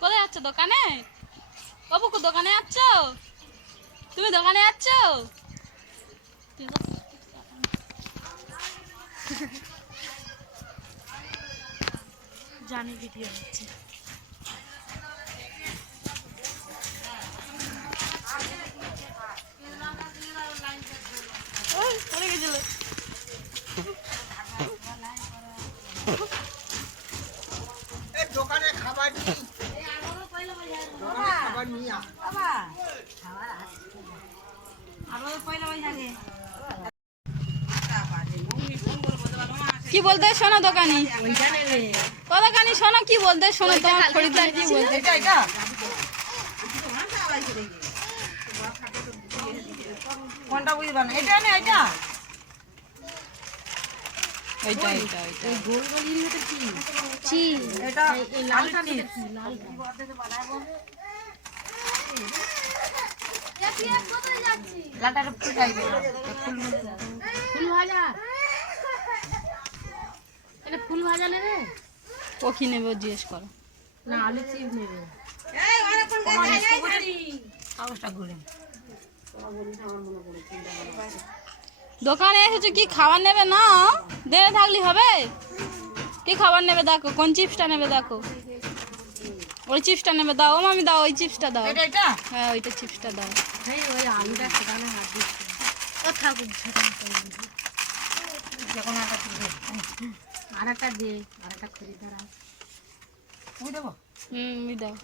কোথায় যাচ্ছ? দোকানে? বাবুকু দোকানে যাচ্ছ? তুমি দোকানে যাচ্ছ? জানি ভিডিও হচ্ছে। ওই, পড়ে গেছিল এই দোকানে খাবার নেই দোকানে খাবার নিয়ে আস কি বলতে শোনো দোকানি ও দোকানি শোনো কি বলতে? শোনো তোমার খরিদ্দার কি বলতে? কোনটা বুঝবা না? এটা না, এটা। এটা লালটা লালটা ফুল ভাজা। এটা ফুল ভাজা নেবে? ও কি নেবে জিজ্ঞেস করো। না আলু চিপ নেবে। দোকানে এসেছ কি খাবার নেবে না দেনে থাকলে হবে? কি খাবার নেবে দেখো? কোন চিপসটা নেবে দেখো? ওই চিপসটা নেবে দাও। ও মামি দাও ওই চিপসটা দাও। হ্যাঁ ওইটা চিপসটা দাও। আর একটা দে। আর একটা তুই দেবো? হুম দাও।